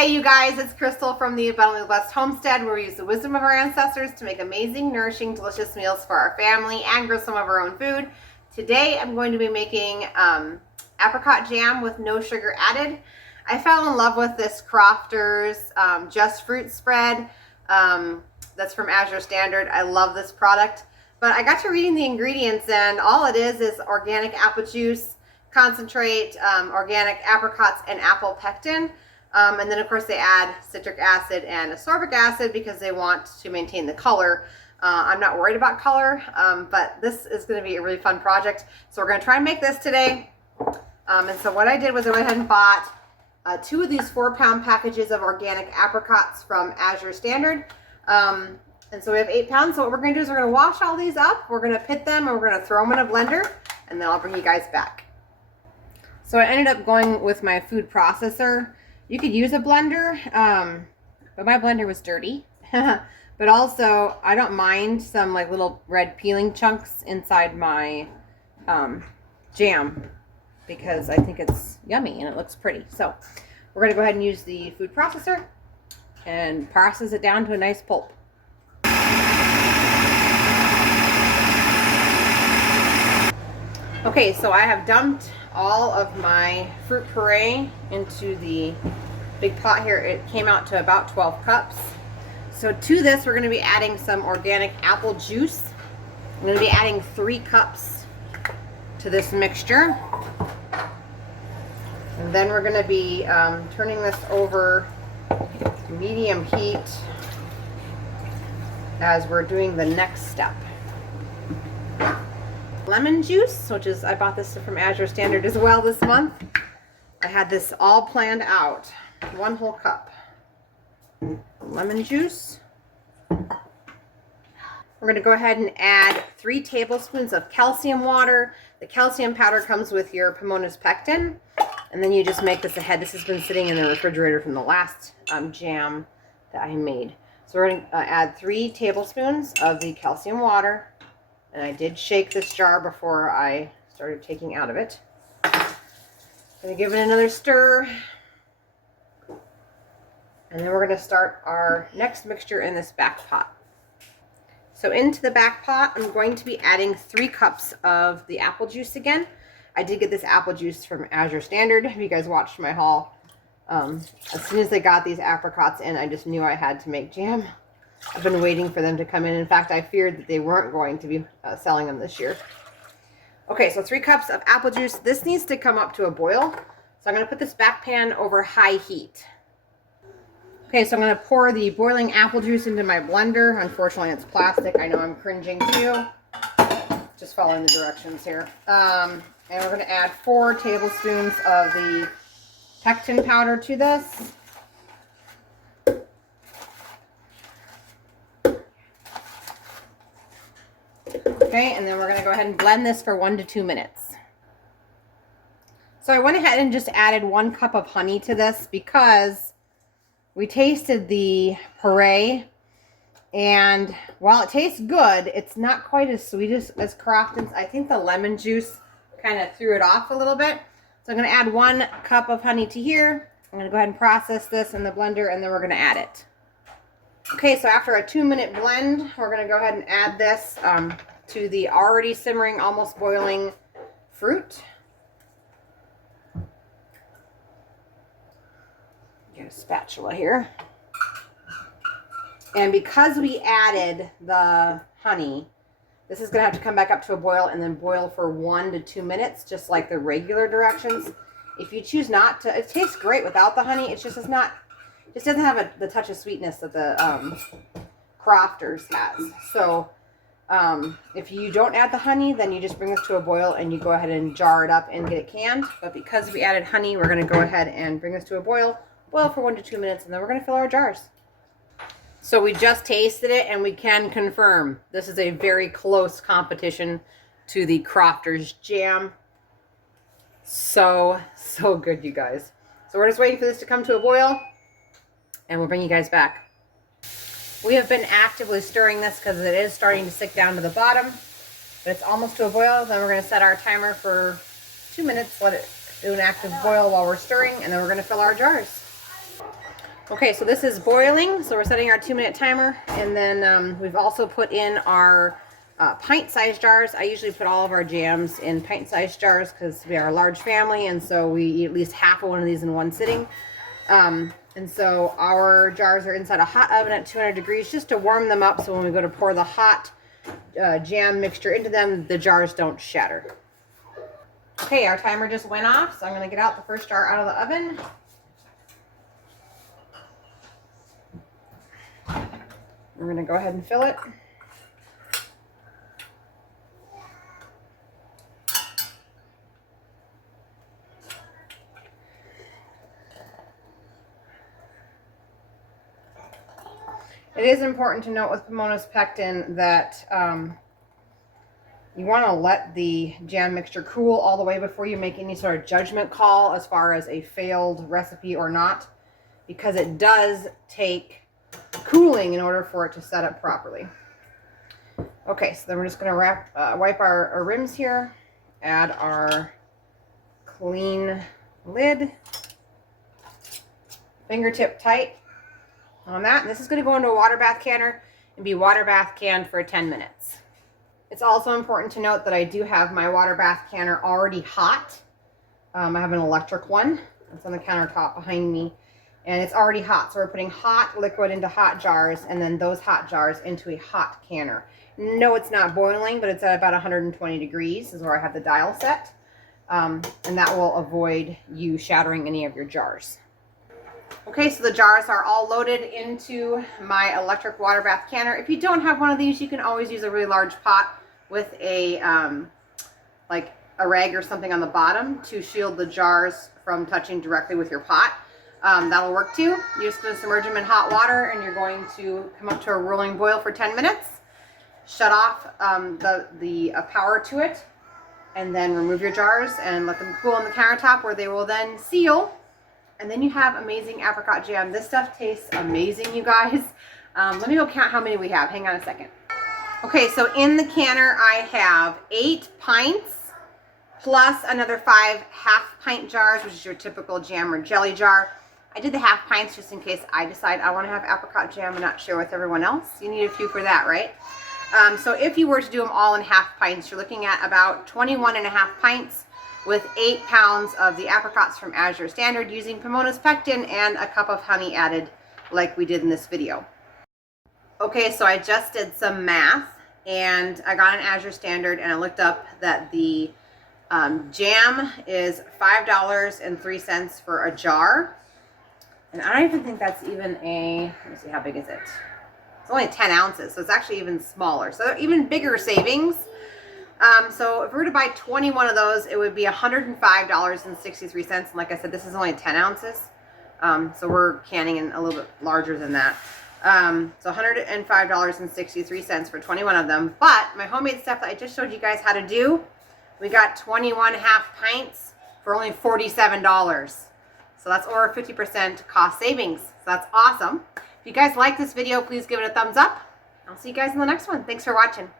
Hey you guys, it's Crystal from the Abundantly Blessed Homestead, where we use the wisdom of our ancestors to make amazing, nourishing, delicious meals for our family and grow some of our own food. Today I'm going to be making apricot jam with no sugar added. I fell in love with this Crofter's Just Fruit spread that's from Azure Standard. I love this product, but I got to reading the ingredients and all it is organic apple juice, concentrate, organic apricots, and apple pectin. And then of course they add citric acid and ascorbic acid because they want to maintain the color. I'm not worried about color, but this is going to be a really fun project. So we're going to try and make this today. And so what I did was I went ahead and bought 2 of these 4-pound packages of organic apricots from Azure Standard. And so we have 8 pounds. So what we're going to do is we're going to wash all these up. We're going to pit them and we're going to throw them in a blender, and then I'll bring you guys back. So I ended up going with my food processor. You could use a blender, but my blender was dirty. But also, I don't mind some like little red peeling chunks inside my jam because I think it's yummy and it looks pretty. So we're going to go ahead and use the food processor and process it down to a nice pulp. Okay, so I have dumped all of my fruit puree into the big pot here. It came out to about 12 cups. So to this, we're going to be adding some organic apple juice. I'm going to be adding 3 cups to this mixture. And then we're going to be turning this over to medium heat as we're doing the next step. Lemon juice, which is, I bought this from Azure Standard as well this month. I had this all planned out. 1 whole cup. Lemon juice. We're going to go ahead and add 3 tablespoons of calcium water. The calcium powder comes with your Pomona's pectin. And then you just make this ahead. This has been sitting in the refrigerator from the last jam that I made. So we're going to add 3 tablespoons of the calcium water. And I did shake this jar before I started taking out of it. Gonna give it another stir. And then we're gonna start our next mixture in this back pot. So into the back pot, I'm going to be adding 3 cups of the apple juice again. I did get this apple juice from Azure Standard. If you guys watched my haul, as soon as they got these apricots in, I just knew I had to make jam. I've been waiting for them to come in. In fact, I feared that they weren't going to be selling them this year. Okay, so 3 cups of apple juice. This needs to come up to a boil. So I'm going to put this back pan over high heat. Okay, so I'm going to pour the boiling apple juice into my blender. Unfortunately, it's plastic. I know I'm cringing too. Just following the directions here. And we're going to add 4 tablespoons of the pectin powder to this. Okay, and then we're going to go ahead and blend this for 1 to 2 minutes. So I went ahead and just added 1 cup of honey to this because we tasted the puree, and while it tastes good, it's not quite as sweet as Crofton's. I think the lemon juice kind of threw it off a little bit. So I'm going to add 1 cup of honey to here. I'm going to go ahead and process this in the blender, and then we're going to add it. Okay, so after a 2-minute blend, we're going to go ahead and add this to the already simmering, almost boiling fruit. Get a spatula here. And because we added the honey, this is going to have to come back up to a boil and then boil for 1 to 2 minutes, just like the regular directions. If you choose not to, it tastes great without the honey. It just is not, just doesn't have the touch of sweetness that the Crofter's has. So if you don't add the honey, then you just bring this to a boil and you go ahead and jar it up and get it canned. But because we added honey, we're going to go ahead and bring this to a boil for 1 to 2 minutes, and then we're going to fill our jars. So we just tasted it, and we can confirm this is a very close competition to the Crofter's jam. So good, you guys. So we're just waiting for this to come to a boil, and we'll bring you guys back. We have been actively stirring this because it is starting to stick down to the bottom, but it's almost to a boil. Then we're going to set our timer for 2 minutes, let it do an active boil while we're stirring, and then we're going to fill our jars. Okay, so this is boiling, so we're setting our 2-minute timer, and then we've also put in our pint-sized jars. I usually put all of our jams in pint-sized jars because we are a large family, and so we eat at least half of one of these in one sitting. And so our jars are inside a hot oven at 200 degrees just to warm them up, so when we go to pour the hot jam mixture into them, the jars don't shatter. Okay, our timer just went off, so I'm going to get out the first jar out of the oven. We're going to go ahead and fill it. It is important to note with Pomona's pectin that you want to let the jam mixture cool all the way before you make any sort of judgment call as far as a failed recipe or not, because it does take cooling in order for it to set up properly. Okay, so then we're just going to wipe our rims here, add our clean lid, fingertip tight on that, and this is going to go into a water bath canner and be water bath canned for 10 minutes. It's also important to note that I do have my water bath canner already hot. I have an electric one. It's on the countertop behind me, and it's already hot. So we're putting hot liquid into hot jars, and then those hot jars into a hot canner. No, it's not boiling, but it's at about 120 degrees is where I have the dial set, and that will avoid you shattering any of your jars. Okay, so the jars are all loaded into my electric water bath canner. If you don't have one of these, you can always use a really large pot with a like a rag or something on the bottom to shield the jars from touching directly with your pot. That'll work too. You're just going to submerge them in hot water, and you're going to come up to a rolling boil for 10 minutes. Shut off the power to it, and then remove your jars and let them cool on the countertop, where they will then seal. And then you have amazing apricot jam. This stuff tastes amazing, you guys. Let me go count how many we have. Hang on a second. Okay, so in the canner I have 8 pints plus another 5 half-pint jars, which is your typical jam or jelly jar. I did the half pints just in case I decide I want to have apricot jam and not share with everyone else. You need a few for that, right? So if you were to do them all in half pints, you're looking at about 21.5 pints with 8 pounds of the apricots from Azure Standard using Pomona's pectin and a cup of honey added like we did in this video. Okay, so I just did some math, and I got an Azure Standard, and I looked up that the jam is $5.03 for a jar. And I don't even think that's even a, let me see, how big is it? It's only 10 ounces, so it's actually even smaller. So even bigger savings. So if we were to buy 21 of those, it would be $105.63. And like I said, this is only 10 ounces. So we're canning in a little bit larger than that. So $105.63 for 21 of them. But my homemade stuff that I just showed you guys how to do, we got 21 half pints for only $47. So that's over 50% cost savings. So that's awesome. If you guys like this video, please give it a thumbs up. I'll see you guys in the next one. Thanks for watching.